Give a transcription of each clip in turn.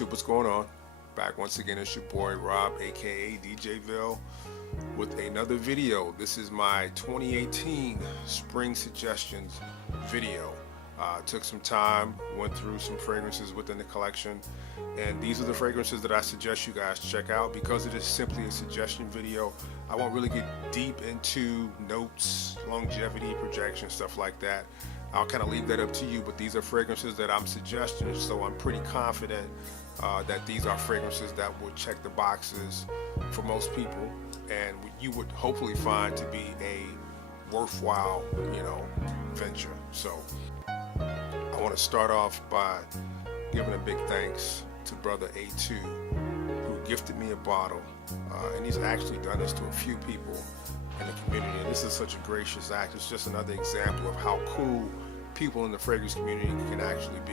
YouTube, what's going on? Back once again, it's your boy Rob, aka DJville, with another video. This is my 2018 spring suggestions video. Took some time, went through some fragrances within the collection, and these are the fragrances that I suggest you guys check out. Because it is simply a suggestion video, I won't really get deep into notes, longevity, projection, stuff like that. I'll kind of leave that up to you, but these are fragrances that I'm suggesting, so I'm pretty confident that these are fragrances that will check the boxes for most people, and you would hopefully find to be a worthwhile, venture. So I want to start off by giving a big thanks to brother A2, who gifted me a bottle, and he's actually done this to a few people in the community, and this is such a gracious act. It's just another example of how cool people in the fragrance community can actually be.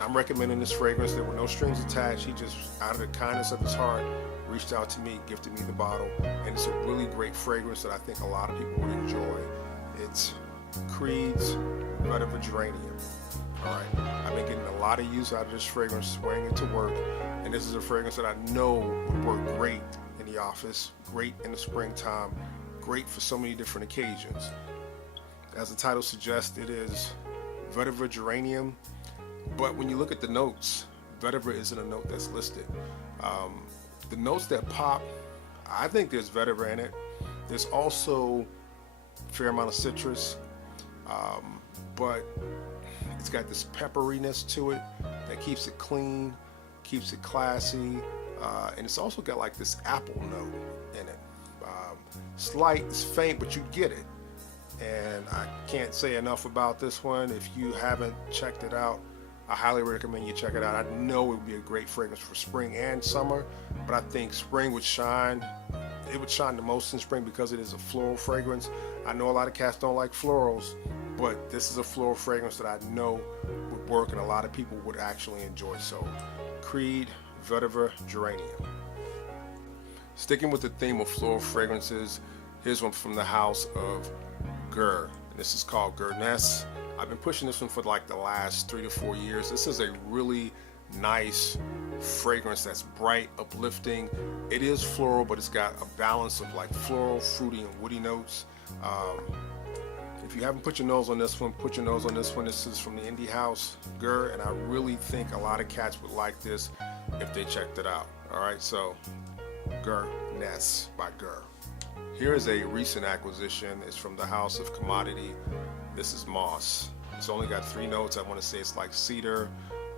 I'm recommending this fragrance. There were no strings attached. He just, out of the kindness of his heart, reached out to me, gifted me the bottle, and it's a really great fragrance that I think a lot of people would enjoy. It's Creed's Vetiver Geranium. Alright, I've been getting a lot of use out of this fragrance wearing it to work, and this is a fragrance that I know would work great in the office, great in the springtime, great for so many different occasions. As the title suggests, it is Vetiver Geranium, but when you look at the notes, vetiver isn't a note that's listed. The notes that pop, I think there's vetiver in it. There's also a fair amount of citrus, but it's got this pepperiness to it that keeps it clean, keeps it classy, and it's also got like this apple note in it. Slight, it's faint, but you get it. And I can't say enough about this one. If you haven't checked it out, I highly recommend you check it out. I know it would be a great fragrance for spring and summer, but I think spring would shine. It would shine the most in spring because it is a floral fragrance. I know a lot of cats don't like florals, but this is a floral fragrance that I know would work and a lot of people would actually enjoy. So, Creed Vetiver Geranium. Sticking with the theme of floral fragrances, here's one from the house of Geir. This is called Ness. I've been pushing this one for like the last 3 to 4 years. This is a really nice fragrance that's bright, uplifting. It is floral, but it's got a balance of like floral, fruity, and woody notes. If you haven't put your nose on this one, put your nose on this one. This is from the indie house Geir, and I really think a lot of cats would like this if they checked it out. Alright, so Geir Ness by Geir. Here is a recent acquisition. It's from the house of Commodity. This is Moss. It's only got 3 notes. I want to say it's like cedar,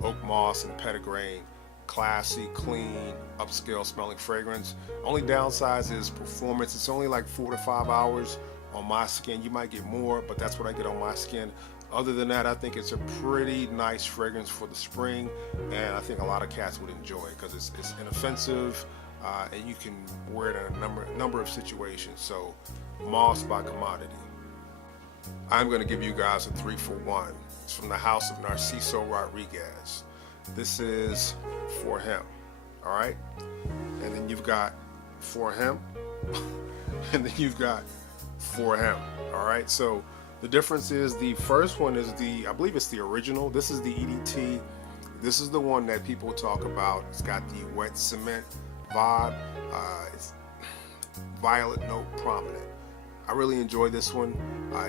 oak moss, and petitgrain. Classy, clean, upscale smelling fragrance. Only downside is performance. It's only like 4 to 5 hours on my skin. You might get more, but that's what I get on my skin. Other than that, I think it's a pretty nice fragrance for the spring, and I think a lot of cats would enjoy it because it's inoffensive, and you can wear it in a number of situations. So, Moss by Commodity. I'm going to give you guys a 3 for 1. It's from the house of Narciso Rodriguez. This is For Him. Alright? And then you've got For Him. And then you've got For Him. Alright? So the difference is the first one is I believe it's the original. This is the EDT. This is the one that people talk about. It's got the wet cement vibe. It's violet note prominent. I really enjoy this one.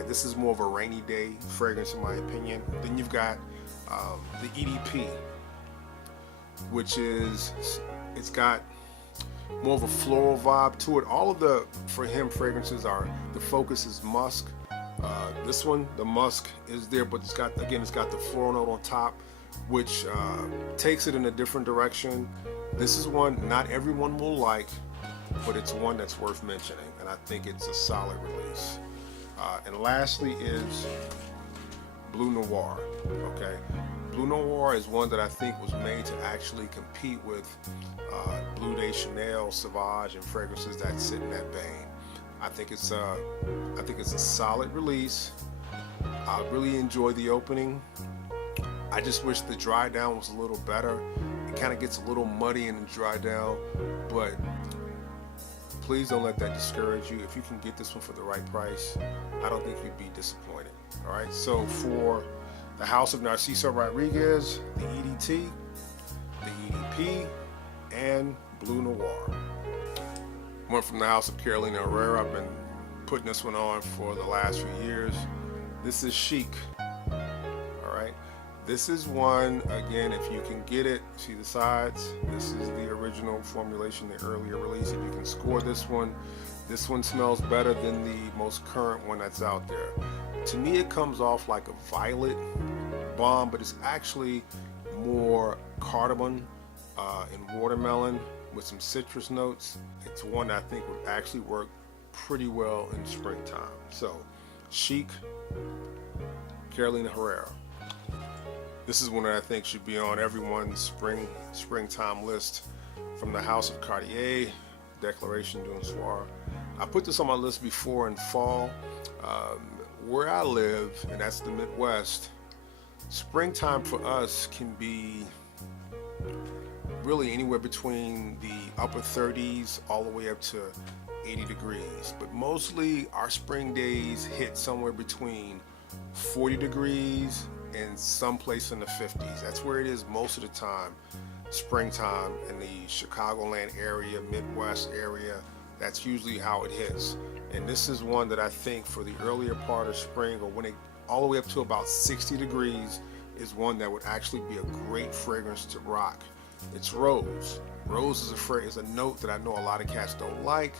This is more of a rainy day fragrance in my opinion. Then you've got the EDP, which is, it's got more of a floral vibe to it. All of the For Him fragrances the focus is musk. This one, the musk is there, but it's got the floral note on top, which takes it in a different direction. This is one not everyone will like, but it's one that's worth mentioning, and I think it's a solid release. And lastly is Bleu Noir. Okay, Bleu Noir is one that I think was made to actually compete with Bleu de Chanel, Sauvage, and fragrances that sit in that vein. I think it's a solid release. I really enjoy the opening. I just wish the dry down was a little better. It kind of gets a little muddy in the dry down, but please don't let that discourage you. If you can get this one for the right price, I don't think you'd be disappointed. All right, so for the house of Narciso Rodriguez, the EDT, the EDP, P and Bleu Noir. One from the house of Carolina Herrera. I've been putting this one on for the last few years. This is Chic. Alright. This is one, again, if you can get it, see the sides? This is the original formulation, the earlier release. If you can score this one smells better than the most current one that's out there. To me, it comes off like a violet bomb, but it's actually more cardamom and watermelon with some citrus notes. It's one that I think would actually work pretty well in springtime. So, Chic, Carolina Herrera. This is one that I think should be on everyone's springtime list, from the house of Cartier, Declaration doing Soir. I put this on my list before in fall. Where I live, and that's the Midwest, springtime for us can be really anywhere between the upper 30s all the way up to 80 degrees. But mostly our spring days hit somewhere between 40 degrees and someplace in the 50s. That's where it is most of the time, springtime in the Chicagoland area, Midwest area. That's usually how it hits. And this is one that I think for the earlier part of spring, or when it all the way up to about 60 degrees, is one that would actually be a great fragrance to rock. It's rose. Rose is a note that I know a lot of cats don't like,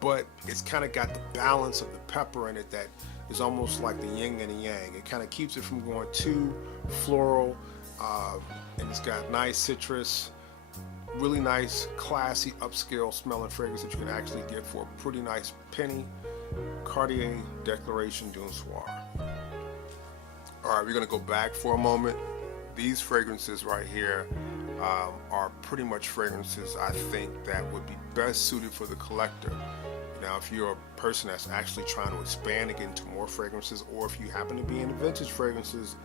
but it's kind of got the balance of the pepper in it that is almost like the yin and the yang. It kind of keeps it from going too floral, and it's got nice citrus, really nice, classy, upscale smelling fragrance that you can actually get for a pretty nice penny. Cartier Declaration doing Soir. All right, we're gonna go back for a moment. These fragrances right here are pretty much fragrances I think that would be best suited for the collector. Now, if you're a person that's actually trying to expand and get into more fragrances, or if you happen to be into vintage fragrances,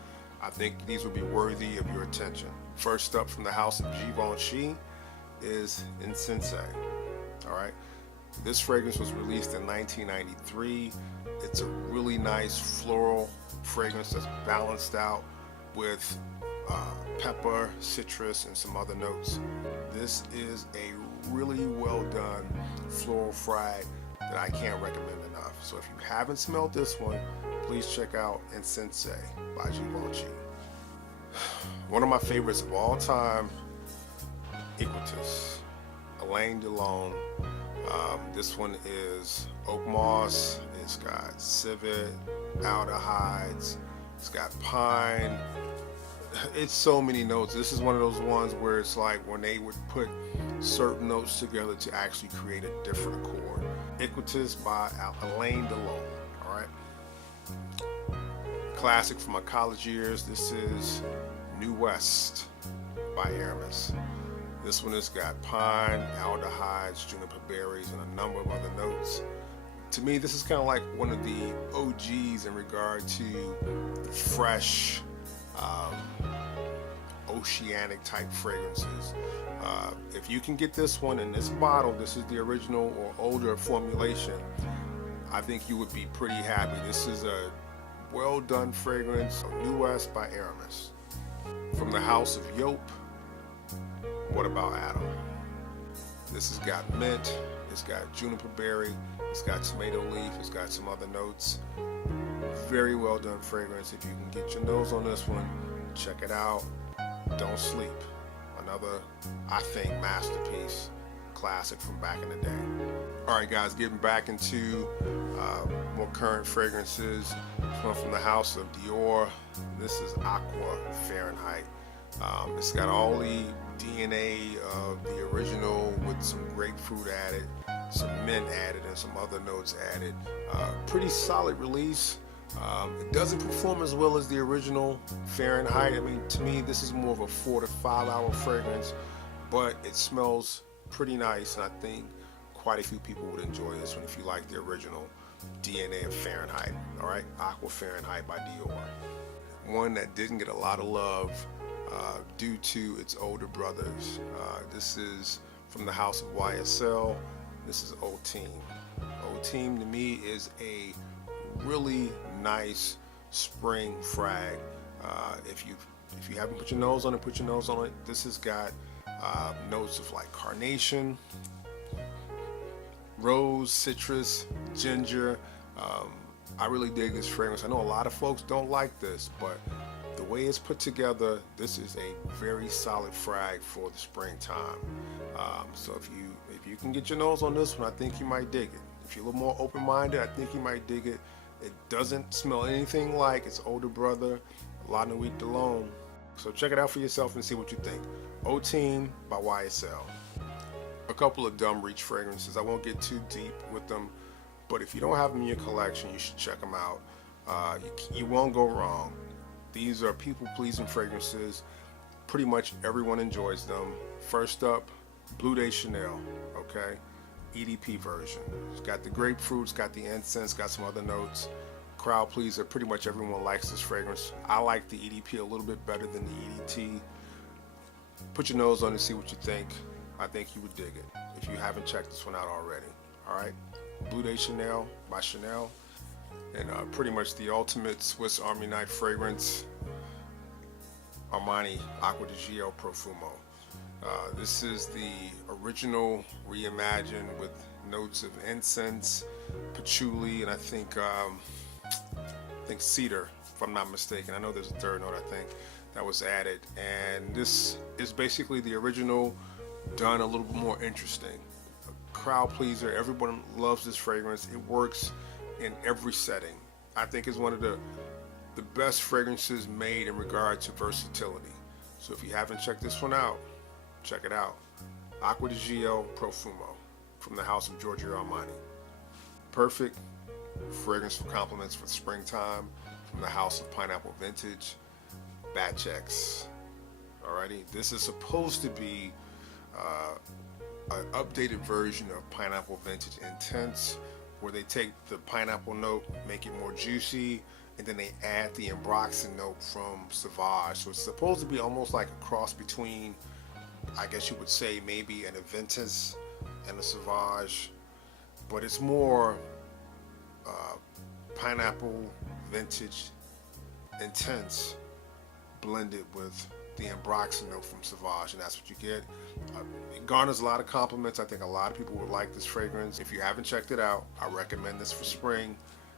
I think these would be worthy of your attention. First up, from the house of Givenchy, is Insense. All right, this fragrance was released in 1993. It's a really nice floral fragrance that's balanced out with pepper, citrus, and some other notes. This is a really well done floral frag that I can't recommend enough. So if you haven't smelled this one, please check out Insense by Givenchy. One of my favorites of all time, Iquitos, Alain Delon. This one is oak moss. It's got civet, aldehydes. It's got pine. It's so many notes. This is one of those ones where it's like when they would put certain notes together to actually create a different accord. Iquitos by Alain Delon. All right. Classic from my college years. This is New West by Aramis. This one has got pine, aldehydes, juniper berries, and a number of other notes. To me, this is kind of like one of the OGs in regard to fresh, oceanic type fragrances. If you can get this one in this bottle, this is the original or older formulation, I think you would be pretty happy. This is a well done fragrance, New West by Aramis. From the house of Joop, What About Adam? This has got mint, it's got juniper berry, it's got tomato leaf, it's got some other notes. Very well done fragrance. If you can get your nose on this one, check it out. Don't Sleep. Another, I think, masterpiece. Classic from back in the day. Alright guys, getting back into more current fragrances. One from the house of Dior. This is Aqua Fahrenheit. It's got all the DNA of the original with some grapefruit added, some mint added, and some other notes added. Pretty solid release. It doesn't perform as well as the original Fahrenheit. I mean, to me, this is more of a 4 to 5 hour fragrance, but it smells pretty nice, and I think quite a few people would enjoy this one if you like the original DNA of Fahrenheit. All right, Aqua Fahrenheit by Dior. One that didn't get a lot of love due to its older brothers. This is from the house of YSL. This is Ultime. Ultime to me is a really nice spring frag. If you haven't put your nose on it, put your nose on it. This has got Notes of like carnation, rose, citrus, ginger. I really dig this fragrance. I know a lot of folks don't like this, but the way it's put together, this is a very solid frag for the springtime. So if you can get your nose on this one, I think you might dig it. If you're a little more open-minded, I think you might dig it. It doesn't smell anything like its older brother, La Nuit Delon. So check it out for yourself and see what you think. Ultime by YSL. A couple of dumb reach fragrances. I won't get too deep with them, but if you don't have them in your collection, you should check them out. You won't go wrong. These are people-pleasing fragrances. Pretty much everyone enjoys them. First up, Bleu de Chanel, okay? EDP version. It's got the grapefruit, it's got the incense, got some other notes. Crowd pleaser, pretty much everyone likes this fragrance. I like the EDP a little bit better than the EDT. Put your nose on it and see what you think. I think you would dig it if you haven't checked this one out already. Alright, Bleu de Chanel by Chanel. And pretty much the ultimate Swiss Army knife fragrance, Armani Acqua di Profumo. This is the original reimagined with notes of incense, patchouli, and I think cedar, if I'm not mistaken. I know there's a third note, I think, that was added. And this is basically the original done a little bit more interesting. A crowd pleaser. Everyone loves this fragrance. It works in every setting. I think it's one of the best fragrances made in regard to versatility. So if you haven't checked this one out, check it out. Acqua di Profumo from the house of Giorgio Armani. Perfect fragrance for compliments for springtime from the house of Pineapple Vintage. Batch X. Alrighty, this is supposed to be an updated version of Pineapple Vintage Intense, where they take the pineapple note, make it more juicy, and then they add the ambroxan note from Sauvage. So it's supposed to be almost like a cross between, I guess you would say, maybe an Aventus and a Sauvage, but it's more pineapple vintage intense blended with the ambroxan note from Sauvage, and that's what you get. It garners a lot of compliments. I think a lot of people would like this fragrance. If you haven't checked it out, I recommend this for spring.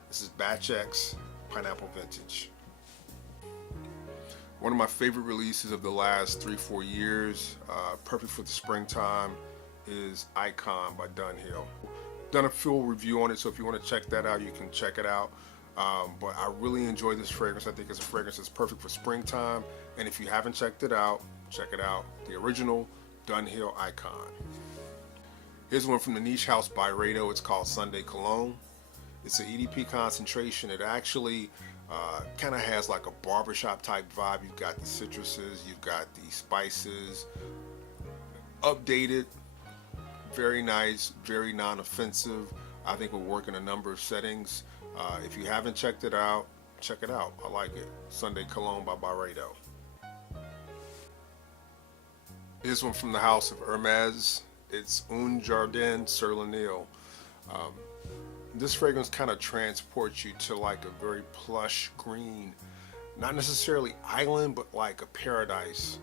This is Batch X Pineapple Vintage. One of my favorite releases of the last 3-4 years, perfect for the springtime, is Icon by Dunhill. Done a full review on it, so if you want to check that out, you can check it out. But I really enjoy this fragrance. I think it's a fragrance that's perfect for springtime. And if you haven't checked it out, check it out. The original Dunhill Icon. Here's one from the niche house Byredos. It's called Sunday Cologne. It's an EDP concentration. It actually kind of has like a barbershop type vibe. You've got the citruses, you've got the spices. Updated, very nice, very non-offensive. I think will work in a number of settings. If you haven't checked it out, check it out. I like it. Sunday Cologne by Byredos. Here's one from the house of Hermes. It's Un Jardin sur le Nil. This fragrance kind of transports you to like a very plush green, not necessarily island, but like a paradise.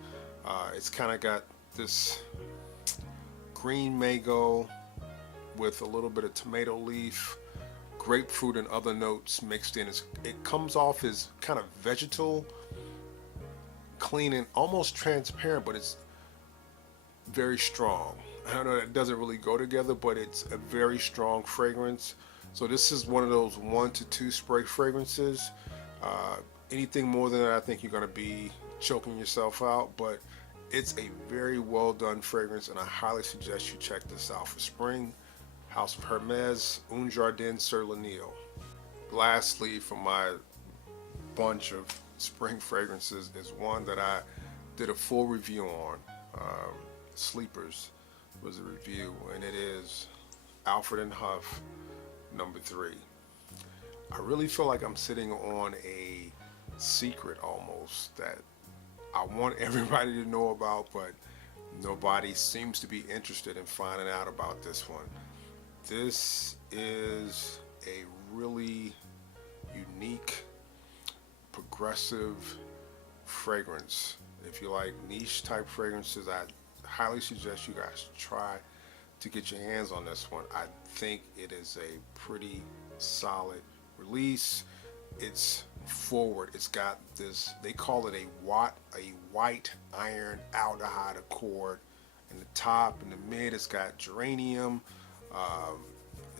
It's kind of got this green mango with a little bit of tomato leaf, grapefruit and other notes mixed in. It comes off as kind of vegetal, clean and almost transparent, but it's very strong. I don't know, that doesn't really go together, but it's a very strong fragrance. So this is one of those 1 to 2 spray fragrances. Anything more than that, I think you're going to be choking yourself out, but it's a very well done fragrance, and I highly suggest you check this out for spring. House of Hermes, Un Jardin sur le Nil. Lastly, from my bunch of spring fragrances is one that I did a full review on. Sleepers was a review, and it is Alford Hoff number 3. I really feel like I'm sitting on a secret almost that I want everybody to know about, but nobody seems to be interested in finding out about this one. This is a really unique, progressive fragrance. If you like niche type fragrances, I highly suggest you guys try to get your hands on this one. I think it is a pretty solid release. It's forward. It's got this, they call it a white iron aldehyde accord in the top. In the mid, it's got geranium. Um,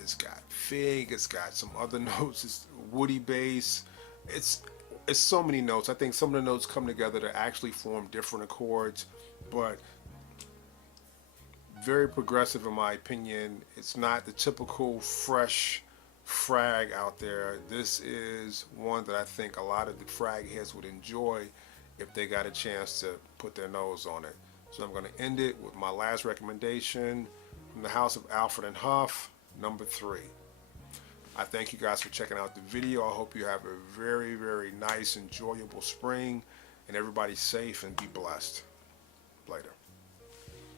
it's got fig. It's got some other notes. It's woody base. It's it's so many notes. I think some of the notes come together to actually form different accords, but very progressive in my opinion. It's not the typical fresh frag out there. This is one that I think a lot of the frag heads would enjoy if they got a chance to put their nose on it. So I'm going to end it with my last recommendation from the house of Alford Hoff, number 3. I thank you guys for checking out the video. I hope you have a very, very nice, enjoyable spring, and everybody's safe and be blessed. Later.